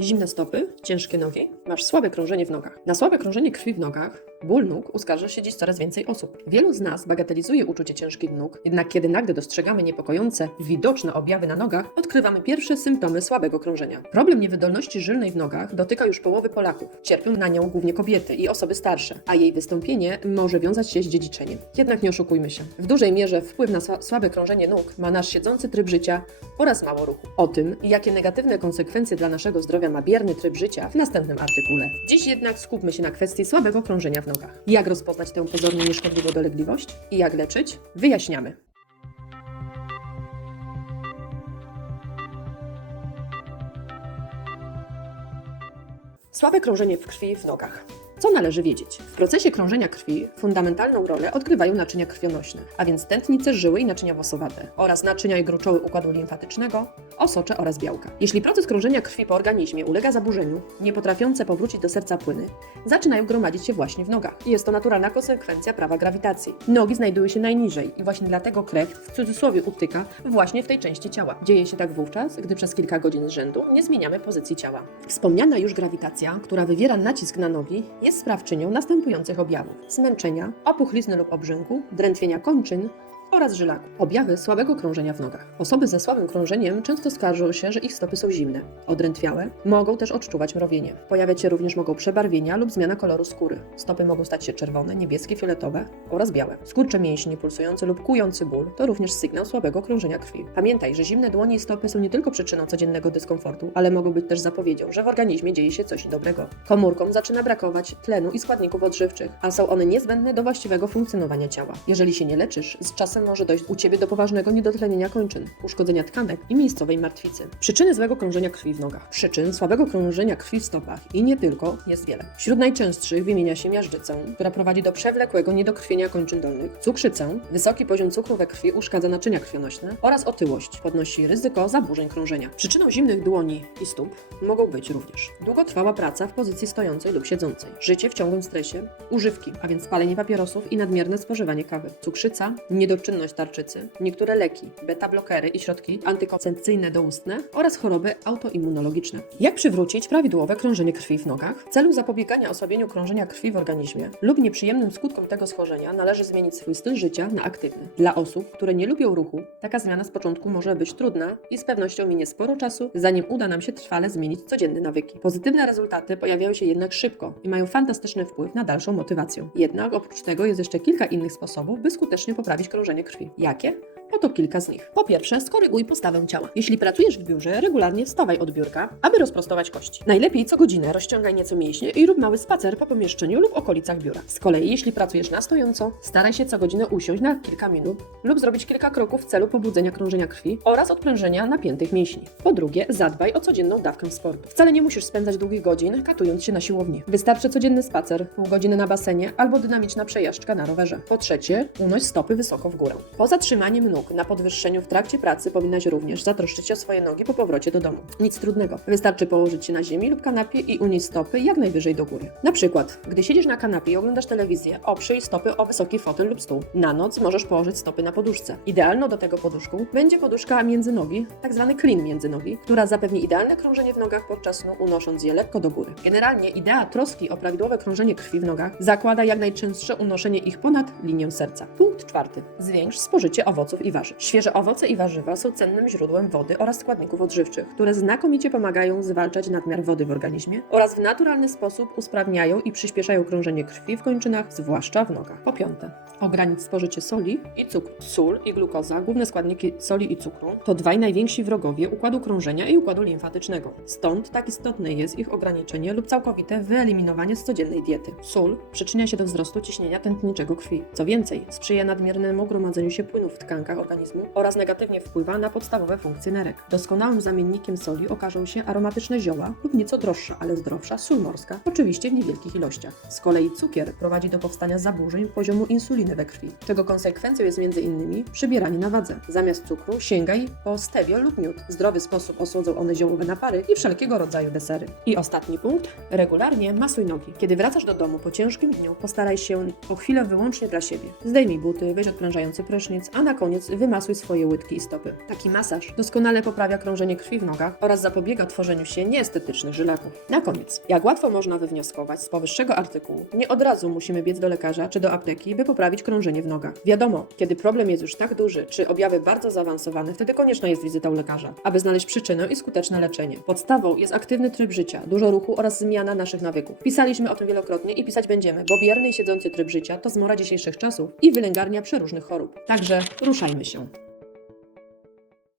Zimne stopy, ciężkie nogi, masz słabe krążenie w nogach. Na słabe krążenie krwi w nogach, ból nóg uskarża się dziś coraz więcej osób. Wielu z nas bagatelizuje uczucie ciężkich nóg, jednak kiedy nagle dostrzegamy niepokojące, widoczne objawy na nogach, odkrywamy pierwsze symptomy słabego krążenia. Problem niewydolności żylnej w nogach dotyka już połowy Polaków. Cierpią na nią głównie kobiety i osoby starsze, a jej wystąpienie może wiązać się z dziedziczeniem. Jednak nie oszukujmy się. W dużej mierze wpływ na sła- słabe krążenie nóg ma nasz siedzący tryb życia oraz mało ruchu. O tym, jakie negatywne konsekwencje dla naszego zdrowia ma bierny tryb życia w następnym artykule. Dziś jednak skupmy się na kwestii słabego krążenia w nogach. Jak rozpoznać tę pozornie nieszkodliwą dolegliwość i jak leczyć? Wyjaśniamy. Słabe krążenie w krwi w nogach. Co należy wiedzieć? W procesie krążenia krwi fundamentalną rolę odgrywają naczynia krwionośne, a więc tętnice, żyły i naczynia włosowate, oraz naczynia i gruczoły układu limfatycznego, osocze oraz białka. Jeśli proces krążenia krwi po organizmie ulega zaburzeniu, nie potrafiące powrócić do serca płyny, zaczynają gromadzić się właśnie w nogach. Jest to naturalna konsekwencja prawa grawitacji. Nogi znajdują się najniżej i właśnie dlatego krew w cudzysłowie utyka właśnie w tej części ciała. Dzieje się tak wówczas, gdy przez kilka godzin z rzędu nie zmieniamy pozycji ciała. Wspomniana już grawitacja, która wywiera nacisk na nogi, jest sprawczynią następujących objawów: zmęczenia, opuchlizny lub obrzęku, drętwienia kończyn, oraz żylaku. Objawy słabego krążenia w nogach. Osoby ze słabym krążeniem często skarżą się, że ich stopy są zimne, odrętwiałe, mogą też odczuwać mrowienie. Pojawiać się również mogą przebarwienia lub zmiana koloru skóry. Stopy mogą stać się czerwone, niebieskie, fioletowe oraz białe. Skurcze mięśni, pulsujący lub kujący ból to również sygnał słabego krążenia krwi. Pamiętaj, że zimne dłonie i stopy są nie tylko przyczyną codziennego dyskomfortu, ale mogą być też zapowiedzią, że w organizmie dzieje się coś dobrego. Komórkom zaczyna brakować tlenu i składników odżywczych, a są one niezbędne do właściwego funkcjonowania ciała. Jeżeli się nie leczysz, z czasem może dojść u Ciebie do poważnego niedotlenienia kończyn, uszkodzenia tkanek i miejscowej martwicy. Przyczyny złego krążenia krwi w nogach. Przyczyn słabego krążenia krwi w stopach i nie tylko jest wiele. Wśród najczęstszych wymienia się miażdżycę, która prowadzi do przewlekłego niedokrwienia kończyn dolnych, cukrzycę, wysoki poziom cukru we krwi uszkadza naczynia krwionośne oraz otyłość, podnosi ryzyko zaburzeń krążenia. Przyczyną zimnych dłoni i stóp mogą być również długotrwała praca w pozycji stojącej lub siedzącej, życie w ciągłym stresie, używki, a więc palenie papierosów i nadmierne spożywanie kawy, cukrzyca, niedoczynność tarczycy, niektóre leki, beta-blokery i środki antykoncepcyjne doustne oraz choroby autoimmunologiczne. Jak przywrócić prawidłowe krążenie krwi w nogach? W celu zapobiegania osłabieniu krążenia krwi w organizmie lub nieprzyjemnym skutkom tego schorzenia należy zmienić swój styl życia na aktywny. Dla osób, które nie lubią ruchu, taka zmiana z początku może być trudna i z pewnością minie sporo czasu, zanim uda nam się trwale zmienić codzienne nawyki. Pozytywne rezultaty pojawiają się jednak szybko i mają fantastyczny wpływ na dalszą motywację. Jednak oprócz tego jest jeszcze kilka innych sposobów, by skutecznie poprawić krążenie krwi. Jakie? Oto kilka z nich. Po pierwsze, skoryguj postawę ciała. Jeśli pracujesz w biurze, regularnie wstawaj od biurka, aby rozprostować kości. Najlepiej co godzinę rozciągaj nieco mięśnie i rób mały spacer po pomieszczeniu lub okolicach biura. Z kolei, jeśli pracujesz na stojąco, staraj się co godzinę usiąść na kilka minut lub zrobić kilka kroków w celu pobudzenia krążenia krwi oraz odprężenia napiętych mięśni. Po drugie, zadbaj o codzienną dawkę sportu. Wcale nie musisz spędzać długich godzin katując się na siłowni. Wystarczy codzienny spacer, pół godziny na basenie albo dynamiczna przejażdżka na rowerze. Po trzecie, unoś stopy wysoko w górę. Poza trzymaniem nóg na podwyższeniu w trakcie pracy powinnaś również zatroszczyć się o swoje nogi po powrocie do domu. Nic trudnego. Wystarczy położyć się na ziemi lub kanapie i unieść stopy jak najwyżej do góry. Na przykład, gdy siedzisz na kanapie i oglądasz telewizję, oprzyj stopy o wysoki fotel lub stół. Na noc możesz położyć stopy na poduszce. Idealną do tego poduszką będzie poduszka między nogi, tak zwany klin między nogi, która zapewni idealne krążenie w nogach podczas snu, unosząc je lekko do góry. Generalnie idea troski o prawidłowe krążenie krwi w nogach zakłada jak najczęstsze unoszenie ich ponad linię serca. Punkt czwarty. Zwiększ spożycie owoców i warzyw. Świeże owoce i warzywa są cennym źródłem wody oraz składników odżywczych, które znakomicie pomagają zwalczać nadmiar wody w organizmie oraz w naturalny sposób usprawniają i przyspieszają krążenie krwi w kończynach, zwłaszcza w nogach. Po piąte, ogranicz spożycie soli i cukru. Sól i glukoza, główne składniki soli i cukru, to dwaj najwięksi wrogowie układu krążenia i układu limfatycznego. Stąd tak istotne jest ich ograniczenie lub całkowite wyeliminowanie z codziennej diety. Sól przyczynia się do wzrostu ciśnienia tętniczego krwi. Co więcej, sprzyja nadmiernemu gromadzeniu się płynów w tkankach organizmu oraz negatywnie wpływa na podstawowe funkcje nerek. Doskonałym zamiennikiem soli okażą się aromatyczne zioła lub nieco droższa, ale zdrowsza sól morska, oczywiście w niewielkich ilościach. Z kolei cukier prowadzi do powstania zaburzeń poziomu insuliny we krwi, czego konsekwencją jest m.in. przybieranie na wadze. Zamiast cukru sięgaj po stevio lub miód. W zdrowy sposób osłodzą one ziołowe napary i wszelkiego rodzaju desery. I ostatni punkt. Regularnie masuj nogi. Kiedy wracasz do domu po ciężkim dniu, postaraj się o chwilę wyłącznie dla siebie. Zdejmij buty, weź odprężający prysznic, a na koniec wymasuj swoje łydki i stopy. Taki masaż doskonale poprawia krążenie krwi w nogach oraz zapobiega tworzeniu się nieestetycznych żyleków. Na koniec, jak łatwo można wywnioskować z powyższego artykułu, nie od razu musimy biec do lekarza czy do apteki, by poprawić krążenie w nogach. Wiadomo, kiedy problem jest już tak duży, czy objawy bardzo zaawansowane, wtedy konieczna jest wizyta u lekarza, aby znaleźć przyczynę i skuteczne leczenie. Podstawą jest aktywny tryb życia, dużo ruchu oraz zmiana naszych nawyków. Pisaliśmy o tym wielokrotnie i pisać będziemy, bo bierny i siedzący tryb życia to zmora dzisiejszych czasów i wylęgarnia przeróżnych chorób. Także ruszajmy się.